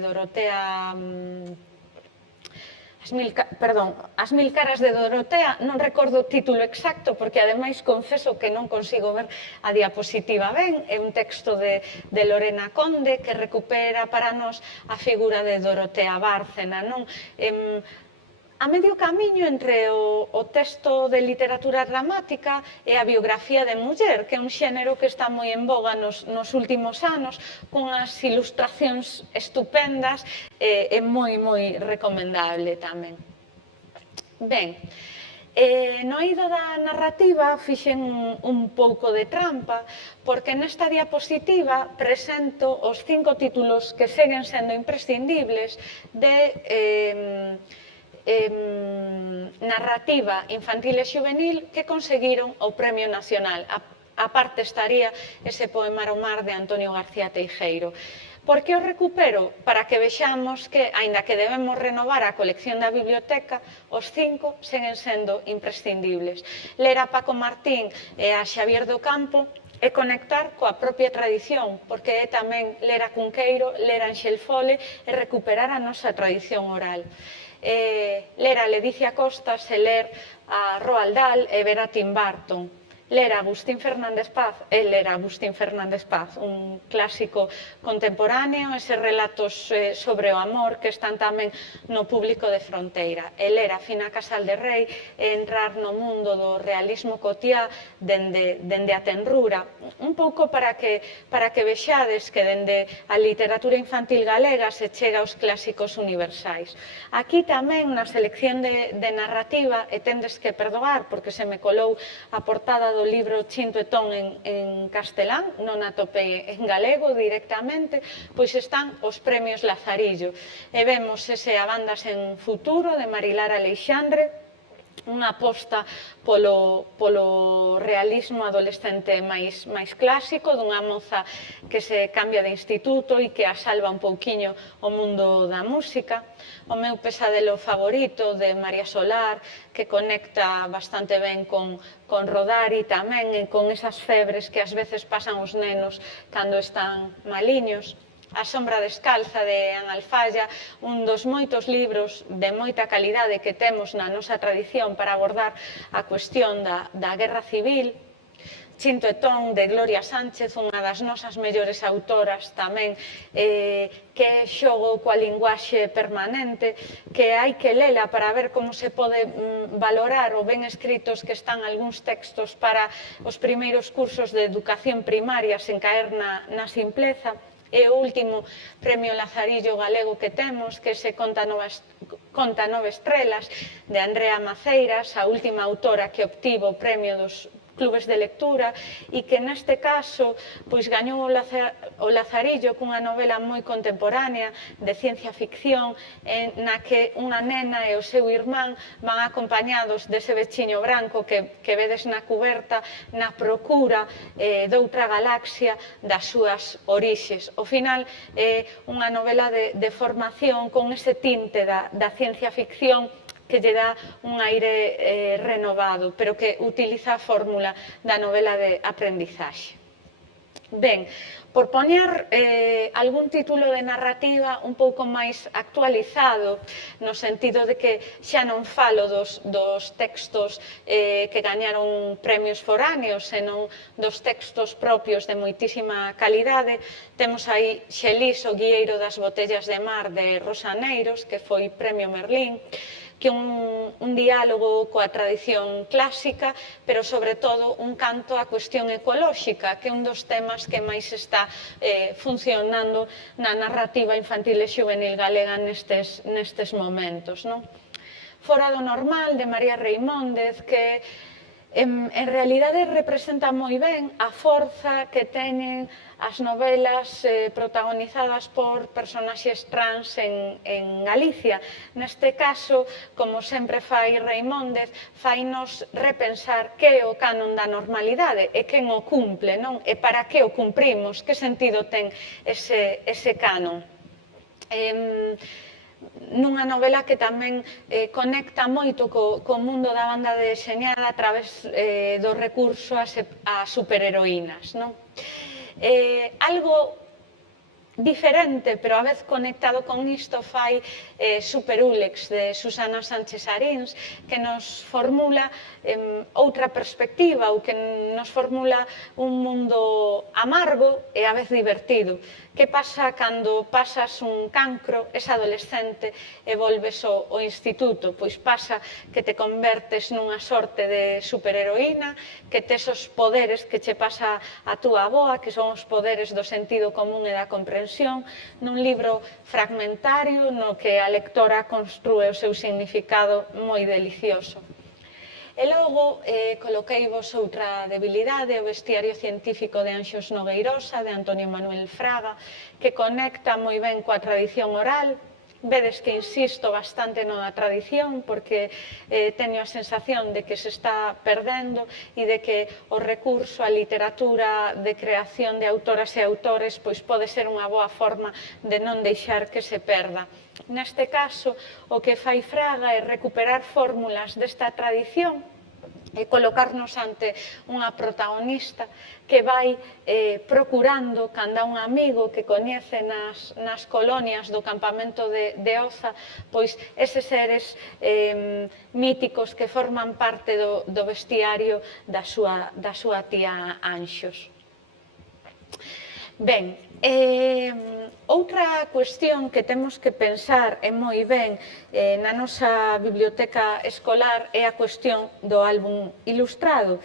Dorotea, as mil caras de Dorotea, non recordo o título exacto porque ademais confeso que non consigo ver a diapositiva ben, é un texto de Lorena Conde que recupera para nós a figura de Dorotea Bárcena, non? A medio camiño entre o texto de literatura dramática e a biografía de muller, que é un xénero que está moi en boga nos últimos anos, cunhas ilustracións estupendas e moi recomendable tamén. Ben, no eido da narrativa fixen un pouco de trampa, porque nesta diapositiva presento os 5 títulos que seguen sendo imprescindibles de narrativa infantil e xuvenil que conseguiron o Premio Nacional. A parte estaría ese Poemar o mar de Antonio García Teijeiro. Por que o recupero? Para que vexamos que, aínda que debemos renovar a colección da biblioteca, os 5 seguen sendo imprescindibles. Ler a Paco Martín e a Xavier do Campo é conectar coa propia tradición, porque é tamén ler a Cunqueiro, ler a Anxel Fole e recuperar a nosa tradición oral. Ler a Ledicia Costas e ler a Roald Dahl e ver a Tim Burton. Ler a Agustín Fernández Paz e ler a Agustín Fernández Paz, un clásico contemporáneo, eses relatos sobre o amor que están tamén no público de fronteira. E ler a Fina Casal de Rei e entrar no mundo do realismo cotiá dende a tenrura, un pouco para que vexades que dende a literatura infantil galega se chega aos clásicos universais. Aquí tamén na selección de narrativa, e tendes que perdoar porque se me colou a portada do libro Chinto e Ton en castelán, non atopei en galego directamente, pois están os premios Lazarillo. E vemos ese A banda sen futuro de Marilar Aleixandre, unha aposta polo realismo adolescente máis clásico, dunha moza que se cambia de instituto e que asalva un pouquiño o mundo da música. O meu pesadelo favorito de María Solar, que conecta bastante ben con Rodari tamén e con esas febres que ás veces pasan os nenos cando están maliños. A sombra descalza de Ana Alfalla, un dos moitos libros de moita calidade que temos na nosa tradición para abordar a cuestión da guerra civil. Chinto e Ton, de Gloria Sánchez, unha das nosas mellores autoras tamén, que xogo coa linguaxe permanente, que hai que lela para ver como se pode valorar o ben escritos que están algúns textos para os primeiros cursos de educación primaria sen caer na simpleza. E o último premio Lazarillo galego que temos, que se Conta nove estrelas, de Andrea Maceiras, a última autora que obtivo o premio dos clubes de lectura e que neste caso pois gañou o Lazarillo cunha novela moi contemporánea de ciencia ficción na que unha nena e o seu irmán van acompañados dese vechiño branco que vedes na cuberta na procura doutra galaxia das súas orixes. Ao final é unha novela de formación con ese tinte da ciencia ficción que lle dá un aire renovado, pero que utiliza a fórmula da novela de aprendizaxe. Ben, por poñer algún título de narrativa un pouco máis actualizado, no sentido de que xa non falo dos textos que gañaron premios foráneos, senón dos textos propios de moitísima calidade, temos aí Xelís, o guieiro das botellas de mar de Rosa Neiros, que foi premio Merlín, que un diálogo coa tradición clásica, pero sobre todo un canto á cuestión ecolóxica, que é un dos temas que máis está funcionando na narrativa infantil e xuvenil galega nestes momentos, non? Fora do normal, de María Reimóndez, que en realidade representa moi ben a forza que teñen as novelas protagonizadas por personaxes trans en Galicia. Neste caso, como sempre fai Reimóndez, fainos repensar que é o canon da normalidade e quen o cumple, non? E para que o cumprimos, que sentido ten ese canon. Nunha novela que tamén conecta moito co mundo da banda deseñada a través do recurso a superheroínas, non? Algo diferente, pero a vez conectado con isto, fai Superúlex, de Susana Sánchez Arins, que nos formula outra perspectiva, ou que nos formula un mundo amargo e a vez divertido. Que pasa cando pasas un cancro, es adolescente, e volves ao instituto? Pois pasa que te convertes nunha sorte de superheroína, que tes os poderes que che pasa a túa avoa, que son os poderes do sentido común e da comprensión, nun libro fragmentario no que a lectora construe o seu significado moi delicioso. E logo coloqueivos outra debilidade, o bestiario científico de Anxos Nogueirosa, de Antonio Manuel Fraga, que conecta moi ben coa tradición oral. Vedes que insisto bastante na tradición, porque teño a sensación de que se está perdendo e de que o recurso á literatura de creación de autoras e autores pois pode ser unha boa forma de non deixar que se perda. Neste caso, o que fai Fraga é recuperar fórmulas desta tradición e colocarnos ante unha protagonista que vai procurando, canda un amigo que coñece nas colonias do campamento de Oza, pois eses seres míticos que forman parte do bestiario da súa tía Anxos. Ben, outra cuestión que temos que pensar moi ben na nosa biblioteca escolar é a cuestión do álbum ilustrado.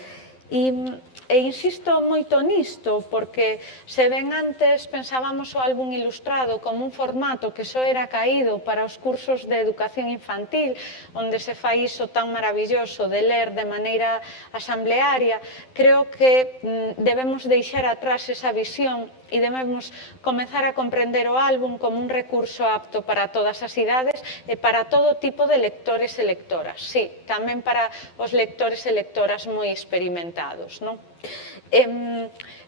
E insisto moito nisto, porque se ben antes pensábamos o álbum ilustrado como un formato que só era caído para os cursos de educación infantil, onde se fai iso tan maravilloso de ler de maneira asamblearia, creo que debemos deixar atrás esa visión e debemos comezar a comprender o álbum como un recurso apto para todas as idades e para todo tipo de lectores e lectoras. Sí, tamén para os lectores e lectoras moi experimentados, non?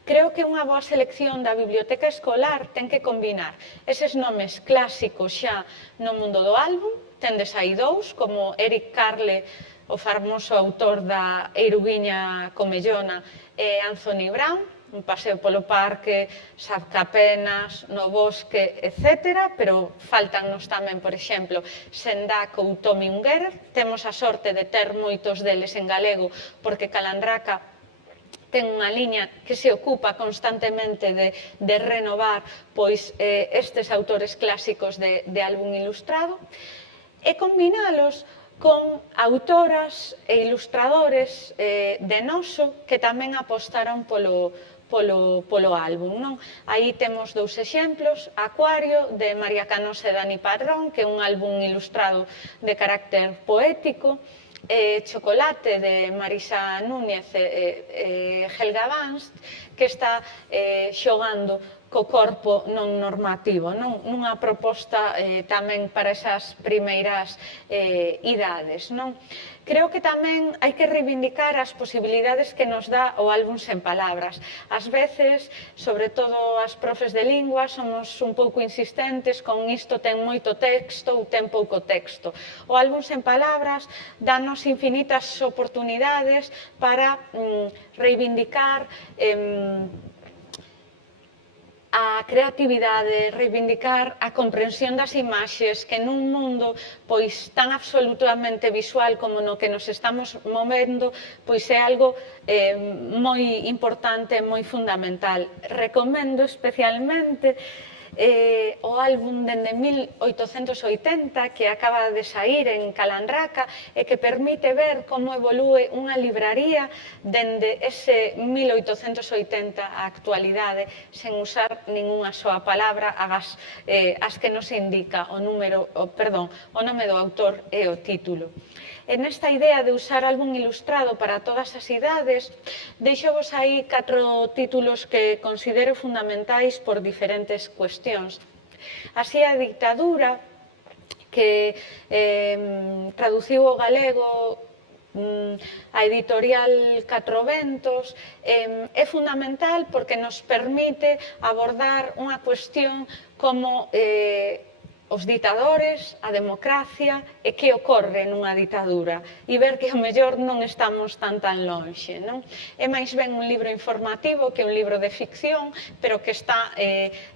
Creo que unha boa selección da biblioteca escolar ten que combinar eses nomes clásicos xa no mundo do álbum. Tendes aí dous, como Eric Carle, o famoso autor da Eiruguiña Comellona, e Anthony Brown, un paseo polo parque, Salcapenas, no bosque, etc. Pero faltannos tamén, por exemplo, Sendak ou Tomi Unguerer. Temos a sorte de ter moitos deles en galego, porque Calandraca ten unha liña que se ocupa constantemente de renovar pois estes autores clásicos de álbum ilustrado e combinalos con autoras e ilustradores de noso que tamén apostaron polo álbum, non? Aí temos dous exemplos: Acuario, de María Canosa e Dani Padrón, que é un álbum ilustrado de carácter poético, Chocolate, de Marisa Núñez e Helga Banst, que está xogando co corpo non normativo, nunha proposta tamén para esas primeiras idades, non? Creo que tamén hai que reivindicar as posibilidades que nos dá o álbum sen palabras. Ás veces, sobre todo as profes de lingua, somos un pouco insistentes con isto ten moito texto ou ten pouco texto. O álbum sen palabras danos infinitas oportunidades para reivindicar a creatividade, reivindicar a comprensión das imaxes, que nun mundo pois tan absolutamente visual como no que nos estamos movendo, pois é algo moi importante, moi fundamental. Recomendo especialmente o álbum dende 1880 que acaba de saír en Calandraca e que permite ver como evolúe unha libraría dende ese 1880 á actualidade sen usar ningunha soa palabra as que nos indica o nome do autor e o título. En esta idea de usar álbum ilustrado para todas as idades, deixo-vos aí 4 títulos que considero fundamentais por diferentes cuestións. Así, a dictadura, que traduciu ao galego a editorial Catro Ventos, é fundamental porque nos permite abordar unha cuestión como os ditadores, a democracia e que ocorre nunha ditadura e ver que ao mellor non estamos tan lonxe, non? É máis ben un libro informativo que un libro de ficción, pero que está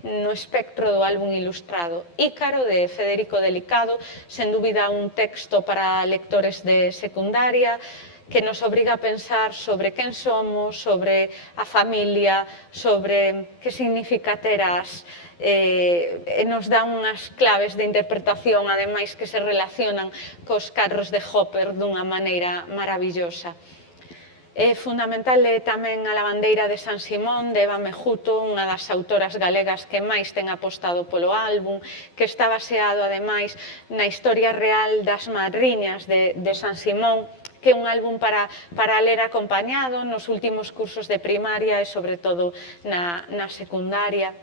no espectro do álbum ilustrado. Ícaro, de Federico Delicado, sen dúbida un texto para lectores de secundaria, que nos obriga a pensar sobre quen somos, sobre a familia, sobre que significa ter e nos dá unhas claves de interpretación, ademais que se relacionan cos cadros de Hopper dunha maneira maravillosa. É fundamental tamén A lavandeira de San Simón, de Eva Mejuto, unha das autoras galegas que máis ten apostado polo álbum, que está baseado, ademais, na historia real das madriñas de San Simón, que é un álbum para ler acompañado nos últimos cursos de primaria e, sobre todo, na secundaria.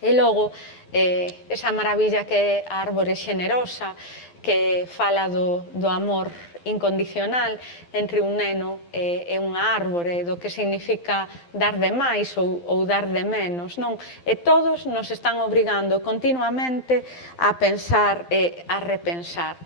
E logo, esa maravilla que é A árbore xenerosa, que fala do amor incondicional entre un neno e unha árbore, do que significa dar de máis ou dar de menos, non? E todos nos están obrigando continuamente a pensar e a repensar.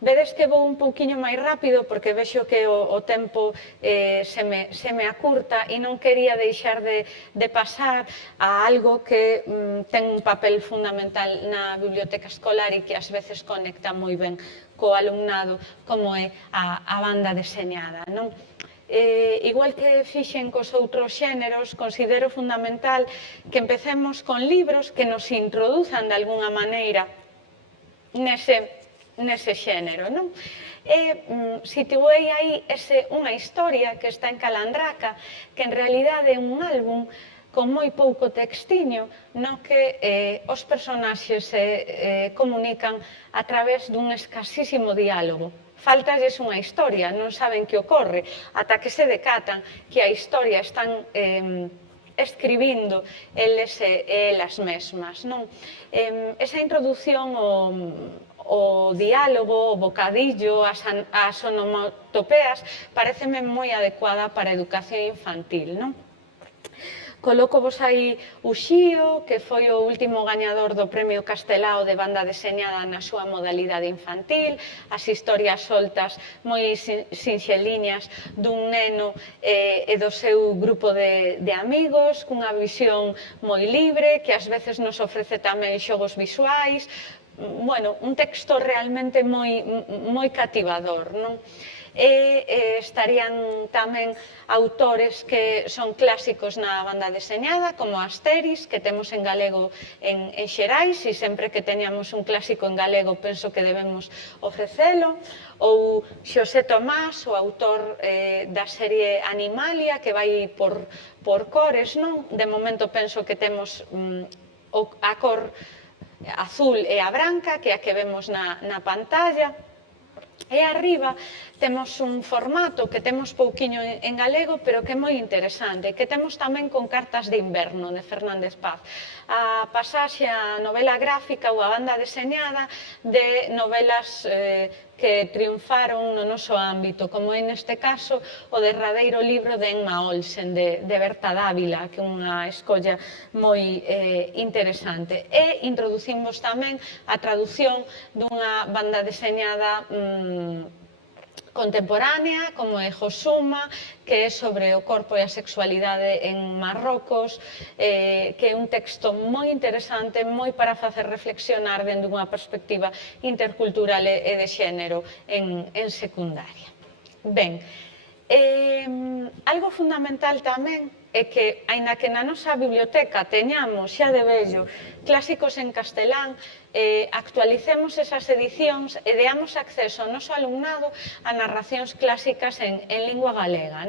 Vedes que vou un pouquiño máis rápido porque vexo que o tempo se me acurta e non quería deixar de pasar a algo que ten un papel fundamental na biblioteca escolar e que ás veces conecta moi ben co alumnado, como é a banda deseñada, non? Igual que fixen cos outros xéneros, considero fundamental que empecemos con libros que nos introduzan de algunha maneira nese xénero, non? Situei aí unha historia que está en Calandraca, que en realidade é un álbum con moi pouco textiño, no que os personaxes se comunican a través dun escasísimo diálogo. Faltalles unha historia, non saben que ocorre, ata que se decatan que a historia están escribindo eles e elas mesmas, non? Esa introdución o diálogo, o bocadillo, as onomatopeas, pareceme moi adecuada para a educación infantil, non? Colócovos aí Uxío, que foi o último gañador do Premio Castelao de banda deseñada na súa modalidade infantil, as historias soltas moi sinxeliñas dun neno e do seu grupo de amigos, cunha visión moi libre, que ás veces nos ofrece tamén xogos visuais, un texto realmente moi cativador, non? Estarían tamén autores que son clásicos na banda deseñada, como Asteris, que temos en galego en Xerais, e sempre que teñamos un clásico en galego penso que debemos ofrecelo, ou Xosé Tomás, o autor da serie Animalia, que vai por cores, non? De momento penso que temos a cor azul e a branca, que é a que vemos na pantalla. E arriba temos un formato que temos pouquiño en galego, pero que é moi interesante, que temos tamén con Cartas de inverno, de Fernández Paz. A pasaxe a novela gráfica ou a banda deseñada de novelas que triunfaron no noso ámbito, como é neste caso o derradeiro libro de Emma Olsen, de Berta Dávila, que é unha escolla moi interesante. E introducimos tamén a traducción dunha banda deseñada contemporánea, como é Josuma, que é sobre o corpo e a sexualidade en Marrocos, que é un texto moi interesante, moi para facer reflexionar dende unha perspectiva intercultural e de xénero en secundaria. Ben, algo fundamental tamén é que, aínda que na nosa biblioteca teñamos xa de vello clásicos en castelán, actualicemos esas edicións e deamos acceso ao noso alumnado a narracións clásicas en lingua galega.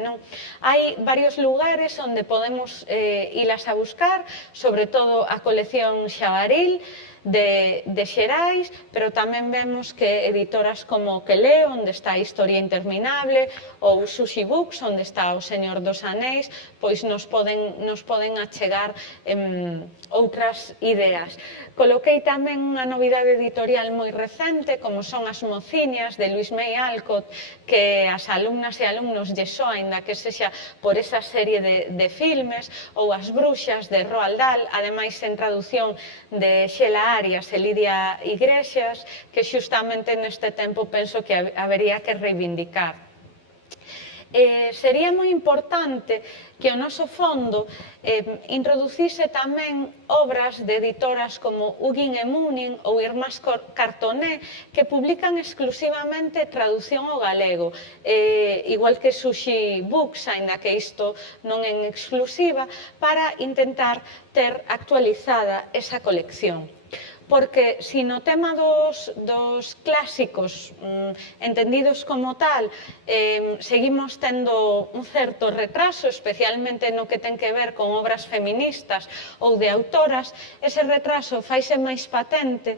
Hai varios lugares onde podemos ilas a buscar, sobre todo a colección Xabaril, de Xerais, pero tamén vemos que editoras como Queleo, onde está a Historia Interminable, ou Sushi Books, onde está O Señor dos Anéis, pois nos poden achegar outras ideas. Coloquei tamén unha novidade editorial moi recente, como son As Mociñas, de Luis May Alcott, que as alumnas e alumnos lle soa, aínda que sexa por esa serie de filmes, ou As Bruxas, de Roald Dahl, ademais en traducción de Xela Arias e Lidia Iglesias, que xustamente neste tempo penso que habería que reivindicar. Sería moi importante que o noso fondo introducise tamén obras de editoras como Huguín e Munin ou Irmás Cartoné, que publican exclusivamente traducción ao galego, igual que Sushi Books, aínda que isto non é en exclusiva, para intentar ter actualizada esa colección. Porque se no tema dos clásicos entendidos como tal seguimos tendo un certo retraso, especialmente no que ten que ver con obras feministas ou de autoras, ese retraso faise máis patente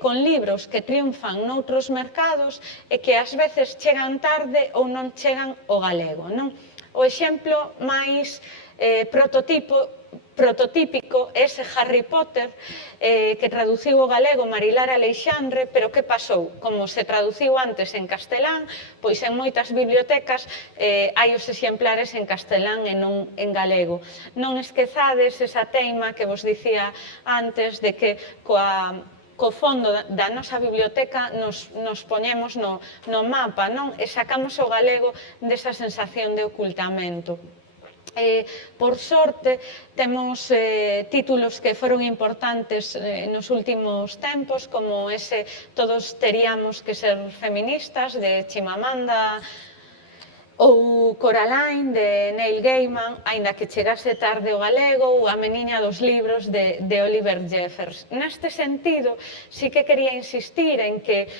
con libros que triunfan noutros mercados e que ás veces chegan tarde ou non chegan ao galego. O exemplo máis prototípico é ese Harry Potter que traduciu ao galego Marilar Aleixandre, pero que pasou? Como se traduciu antes en castelán, pois en moitas bibliotecas hai os exemplares en castelán e non en galego. Non esquezades esa teima que vos dicía antes de que co fondo da nosa biblioteca nos poñemos no mapa e sacamos o galego desa sensación de ocultamento. Por sorte, temos títulos que foron importantes nos últimos tempos, como ese Todos teríamos que ser feministas, de Chimamanda, ou Coraline, de Neil Gaiman, aínda que chegase tarde ao galego, ou A meniña dos libros, de Oliver Jeffers. Neste sentido, sí que quería insistir en que,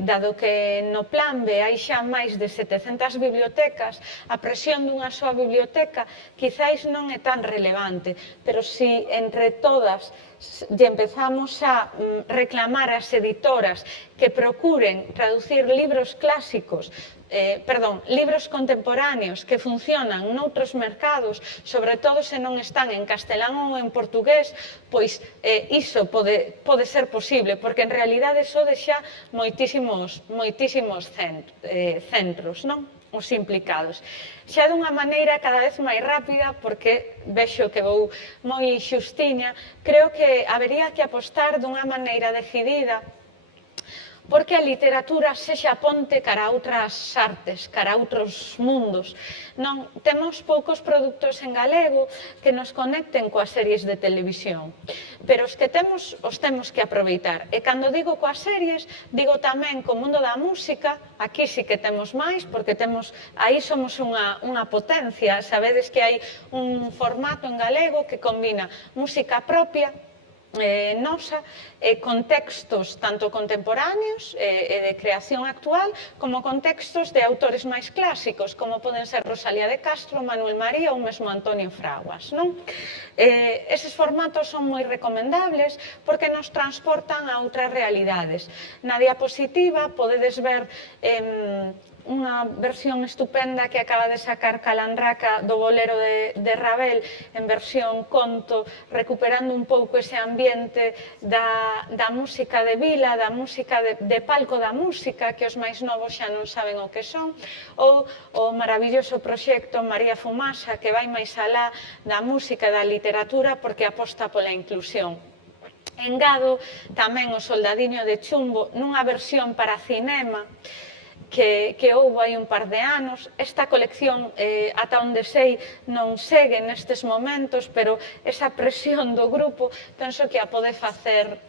dado que no Plan B hai xa máis de 700 bibliotecas, a presión dunha soa biblioteca quizáis non é tan relevante, pero si entre todas lle empezamos a reclamar ás editoras que procuren traducir libros clásicos, libros contemporáneos que funcionan noutros mercados, sobre todo se non están en castelán ou en portugués, pois iso pode ser posible, porque en realidade só deixa moitísimos centros, os implicados. Xa dunha maneira cada vez máis rápida, porque vexo que vou moi xustiña, creo que habería que apostar dunha maneira decidida porque a literatura sexa ponte cara a outras artes, cara a outros mundos. Non temos poucos produtos en galego que nos conecten coas series de televisión, pero os que temos, os temos que aproveitar. E cando digo coas series, digo tamén co mundo da música. Aquí sí que temos máis, porque aí somos unha potencia. Sabedes que hai un formato en galego que combina música propia, nosa, contextos tanto contemporáneos e de creación actual, como contextos de autores máis clásicos, como poden ser Rosalía de Castro, Manuel María ou mesmo Antonio Fraguas. Eses formatos son moi recomendables porque nos transportan a outras realidades. Na diapositiva podedes ver unha versión estupenda que acaba de sacar Calandraca do Bolero de Ravel en versión conto, recuperando un pouco ese ambiente da música de vila, da música de palco da música, que os máis novos xa non saben o que son, ou o maravilloso proxecto María Fumasa, que vai máis alá da música e da literatura porque aposta pola inclusión. Engado tamén o Soldadiño de Chumbo nunha versión para cinema que houve hai un par de anos. Esta colección, ata onde sei, non segue nestes momentos, pero esa presión do grupo penso que a pode facer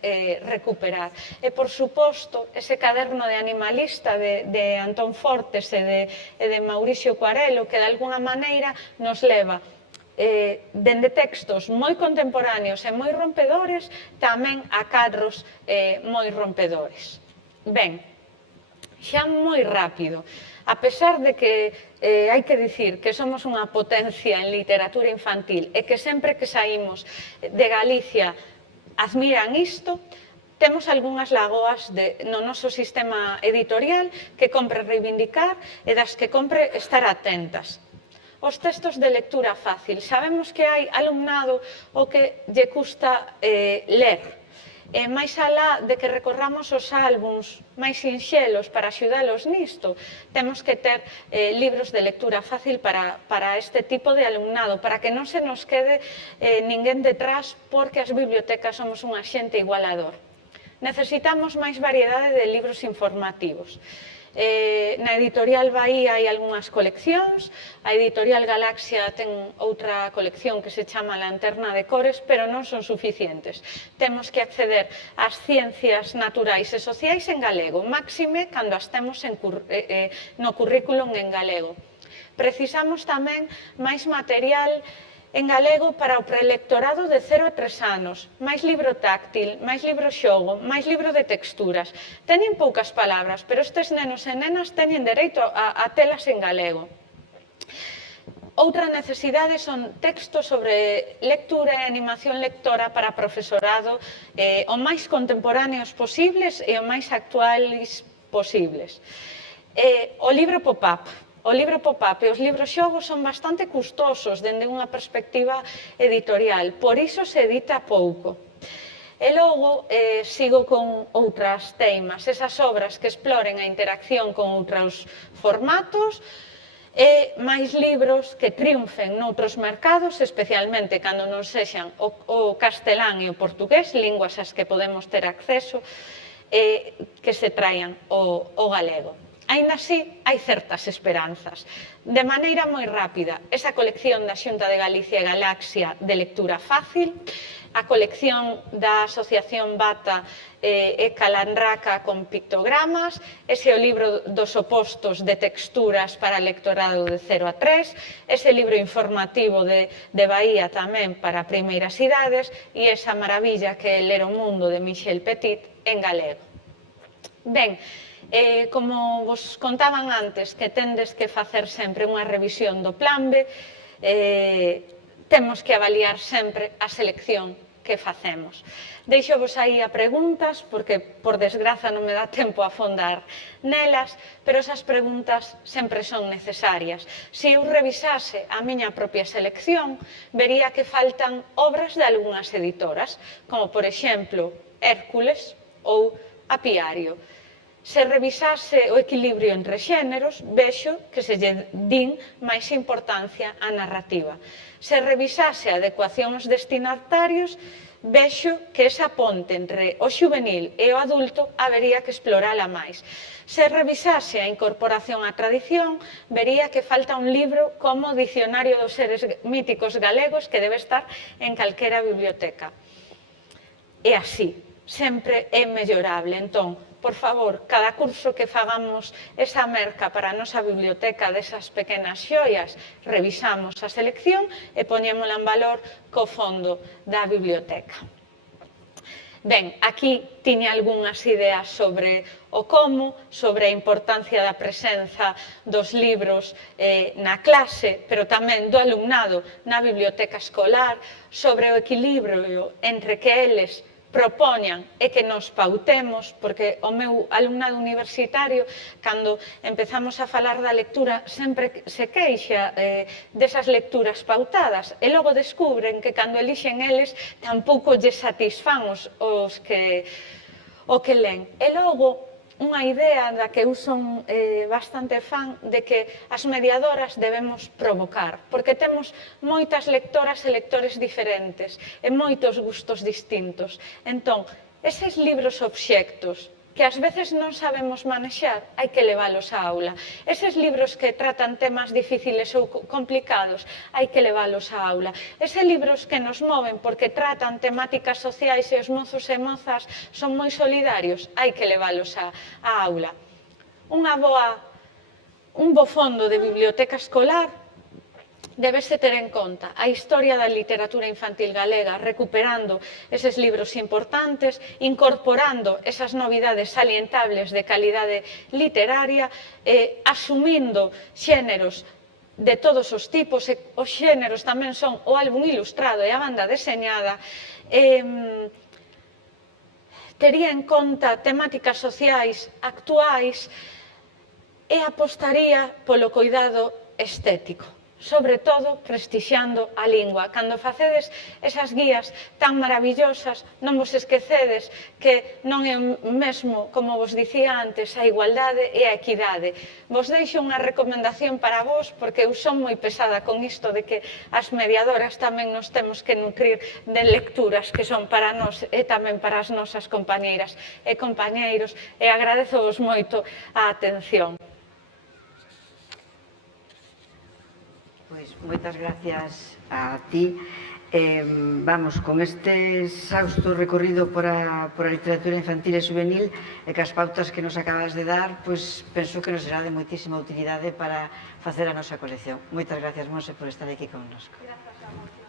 recuperar. E, por suposto, ese caderno de animalista de Antón Fortes e de Mauricio Coarelo, que de alguna maneira nos leva dende textos moi contemporáneos e moi rompedores, tamén a cadros moi rompedores. Ben, xa moi rápido. A pesar de que hai que dicir que somos unha potencia en literatura infantil e que sempre que saímos de Galicia admiran isto, temos algunhas lagoas no noso sistema editorial que compre reivindicar e das que compre estar atentas. Os textos de lectura fácil. Sabemos que hai alumnado o que lle custa ler. E máis alá de que recorramos os álbums máis sinxelos para axudalos nisto, temos que ter libros de lectura fácil para este tipo de alumnado, para que non se nos quede ninguén detrás, porque as bibliotecas somos un axente igualador. Necesitamos máis variedade de libros informativos. Na editorial Bahía hai algunhas coleccións, a editorial Galaxia ten outra colección que se chama Lanterna de Cores, pero non son suficientes. Temos que acceder ás ciencias naturais e sociais en galego, máxime cando as temos no currículum en galego. Precisamos tamén máis material en galego para o prelectorado de 0 a 3 anos, máis libro táctil, máis libro xogo, máis libro de texturas. Teñen poucas palabras, pero estes nenos e nenas teñen dereito a telas en galego. Outra necesidade son textos sobre lectura e animación lectora para profesorado o máis contemporáneos posibles e o máis actuais posibles. O libro pop-up. O libro pop-up e os libros xogos son bastante custosos dende unha perspectiva editorial, por iso se edita pouco. E logo sigo con outras teimas, esas obras que exploren a interacción con outros formatos e máis libros que triunfen noutros mercados, especialmente cando non sexan o castelán e o portugués, linguas ás que podemos ter acceso, que se traian o galego. Aínda así, hai certas esperanzas. De maneira moi rápida, esa colección da Xunta de Galicia e Galaxia de lectura fácil, a colección da Asociación Bata e Calandraca con pictogramas, ese o libro dos opostos de texturas para lectorado de 0 a 3, ese libro informativo de Bahía tamén para primeiras idades e esa maravilla que é Ler o mundo de Michel Petit en galego. Ben, como vos contaban antes que tendes que facer sempre unha revisión do plan B, temos que avaliar sempre a selección que facemos. Deixo-vos aí a preguntas, porque por desgraza non me dá tempo a afondar nelas, pero esas preguntas sempre son necesarias. Se eu revisase a miña propia selección, vería que faltan obras de algunhas editoras, como por exemplo Hércules ou Apiario. Se revisase o equilibrio entre xéneros, vexo que se lle din máis importancia á narrativa. Se revisase a adecuación aos destinatarios, vexo que esa ponte entre o xuvenil e o adulto habería que explorala máis. Se revisase a incorporación á tradición, vería que falta un libro como o Dicionario dos Seres Míticos Galegos que debe estar en calquera biblioteca. E así, sempre é mellorable. Entón, por favor, cada curso que fagamos esa merca para a nosa biblioteca desas pequenas xoias, revisamos a selección e poñémola en valor co fondo da biblioteca. Ben, aquí tiña algunhas ideas sobre o como, sobre a importancia da presenza dos libros na clase, pero tamén do alumnado na biblioteca escolar, sobre o equilibrio entre que eles propoñan e que nos pautemos, porque o meu alumnado universitario, cando empezamos a falar da lectura, sempre se queixa desas lecturas pautadas, e logo descubren que cando elixen eles tampouco lles satisfán o que len. E logo, unha idea da que eu son bastante fan de que as mediadoras debemos provocar, porque temos moitas lectoras e lectores diferentes e moitos gustos distintos. Entón, eses libros obxectos que ás veces non sabemos manexar, hai que leválos á aula. Eses libros que tratan temas difíciles ou complicados, hai que leválos á aula. Eses libros que nos moven porque tratan temáticas sociais e os mozos e mozas son moi solidarios, hai que leválos á aula. Un bo fondo de biblioteca escolar débese ter en conta a historia da literatura infantil galega, recuperando eses libros importantes, incorporando esas novidades salientables de calidade literaria, asumindo xéneros de todos os tipos, e os xéneros tamén son o álbum ilustrado e a banda deseñada, tería en conta temáticas sociais actuais e apostaría polo cuidado estético, sobre todo prestixiando a lingua. Cando facedes esas guías tan maravillosas, non vos esquecedes que non é o mesmo, como vos dicía antes, a igualdade e a equidade. Vos deixo unha recomendación para vos, porque eu son moi pesada con isto de que as mediadoras tamén nos temos que nutrir de lecturas que son para nós e tamén para as nosas compañeiras e compañeiros, e agradezovos moito a atención. Pois moitas gracias a ti. Vamos, con este exhausto recorrido por a literatura infantil e juvenil e que as pautas que nos acabas de dar, pois penso que nos será de moitísima utilidade para facer a nosa colección. Moitas gracias, Monse, por estar aquí connosco. Grazas a vos.